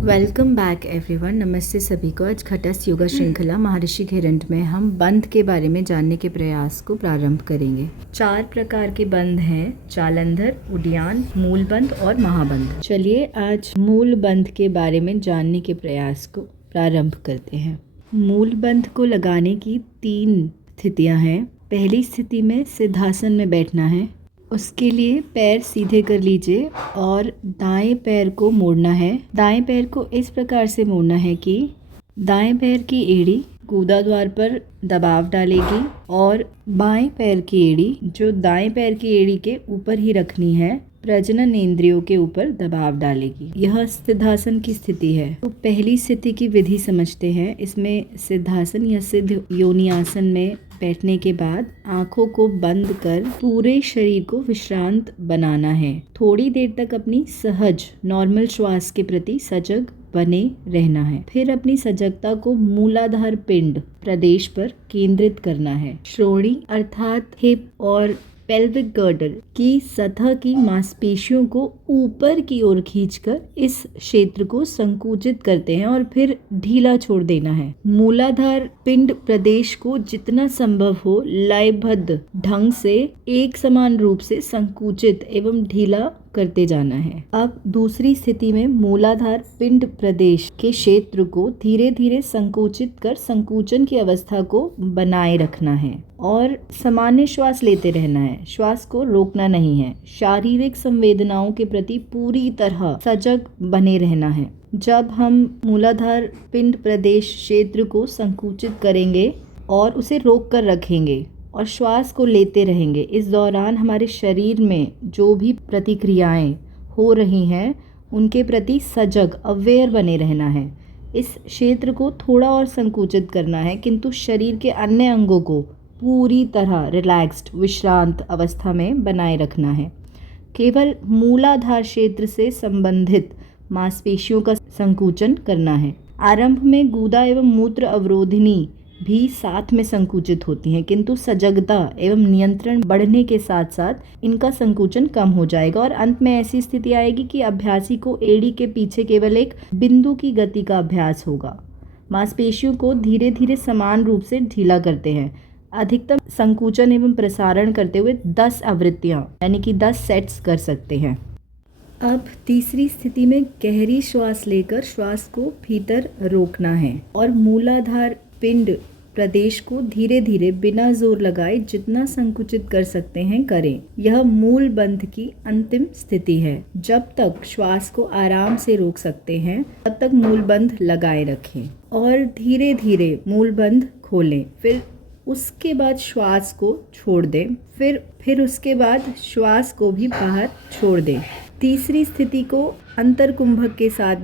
Welcome back everyone. नमस्ते सभी को। आज खटस योगा श्रृंखला महर्षि घेरंड में हम बंध के बारे में जानने के प्रयास को प्रारंभ करेंगे। 4 प्रकार के बंध हैं: जालंधर, उड्डयन, मूल बंध और महाबंध। चलिए आज मूल बंध के बारे में जानने के प्रयास को प्रारंभ करते हैं। मूल बंध को लगाने की 3 स्थितियां हैं। पहली स्थिति में सिद्धासन में बैठना है। उसके लिए पैर सीधे कर लीजिए और दाएं पैर को मोड़ना है। दाएं पैर को इस प्रकार से मोड़ना है कि दाएं पैर की एड़ी गूदा द्वार पर दबाव डालेगी और बाएं पैर की एड़ी, जो दाएं पैर की एड़ी के ऊपर ही रखनी है, प्रजनन इंद्रियों के ऊपर दबाव डालेगी। यह सिद्धासन की स्थिति है। तो पहली स्थिति की विधि समझते हैं। इसमें सिद्धासन या सिद्ध योनि आसन में बैठने के बाद आंखों को बंद कर पूरे शरीर को विश्रांत बनाना है। थोड़ी देर तक अपनी सहज नॉर्मल श्वास के प्रति सजग बने रहना है। फिर अपनी सजगता को मूलाधार पिंड प्रदेश पर केंद्रित करना है। श्रोणी अर्थात हिप और पेल्विक गर्डल की सतह की मांसपेशियों को ऊपर की ओर खींचकर इस क्षेत्र को संकुचित करते हैं और फिर ढीला छोड़ देना है। मूलाधार पिंड प्रदेश को जितना संभव हो लयबद्ध ढंग से एक समान रूप से संकुचित एवं ढीला करते जाना है। अब दूसरी स्थिति में मूलाधार पिंड प्रदेश के क्षेत्र को धीरे धीरे संकुचित कर संकुचन की अवस्था को बनाए रखना है और सामान्य श्वास लेते रहना है। श्वास को रोकना नहीं है। शारीरिक संवेदनाओं के प्रति पूरी तरह सजग बने रहना है। जब हम मूलाधार पिंड प्रदेश क्षेत्र को संकुचित करेंगे और उसे रोक कर रखेंगे और श्वास को लेते रहेंगे, इस दौरान हमारे शरीर में जो भी प्रतिक्रियाएं हो रही हैं उनके प्रति सजग अवेयर बने रहना है। इस क्षेत्र को थोड़ा और संकुचित करना है, किंतु शरीर के अन्य अंगों को पूरी तरह रिलैक्स्ड विश्रांत अवस्था में बनाए रखना है। केवल मूलाधार क्षेत्र से संबंधित मांसपेशियों का संकुचन करना है। आरंभ में गूदा एवं मूत्र अवरोधिनी भी साथ में संकुचित होती हैं, किंतु सजगता एवं नियंत्रण बढ़ने के साथ साथ इनका संकुचन कम हो जाएगा और अंत में ऐसी स्थिति आएगी कि अभ्यासी को एड़ी के पीछे केवल एक बिंदु की गति का अभ्यास होगा। मांसपेशियों को धीरे धीरे समान रूप से ढीला करते हैं। अधिकतम संकुचन एवं प्रसारण करते हुए 10 आवृत्तियां यानी कि 10 सेट्स कर सकते हैं। अब तीसरी स्थिति में गहरी श्वास लेकर श्वास को भीतर रोकना है और मूलाधार पिंड प्रदेश को धीरे धीरे बिना जोर लगाए जितना संकुचित कर सकते हैं करें। यह मूल बंध की अंतिम स्थिति है। जब तक श्वास को आराम से रोक सकते हैं तब तक मूल बंध लगाए रखें और धीरे धीरे मूल बंध खोलें। फिर उसके बाद श्वास को छोड़ दें। फिर उसके बाद श्वास को भी बाहर छोड़ दें। तीसरी स्थिति को अंतरकुंभक के साथ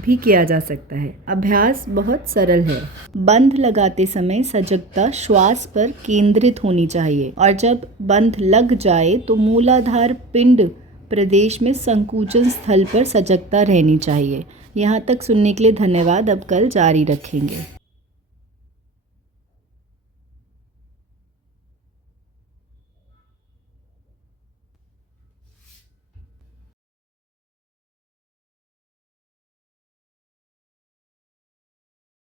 भी किया जा सकता है। अभ्यास बहुत सरल है। बंध लगाते समय सजगता श्वास पर केंद्रित होनी चाहिए और जब बंध लग जाए तो मूलाधार पिंड प्रदेश में संकुचन स्थल पर सजगता रहनी चाहिए। यहाँ तक सुनने के लिए धन्यवाद। अब कल जारी रखेंगे।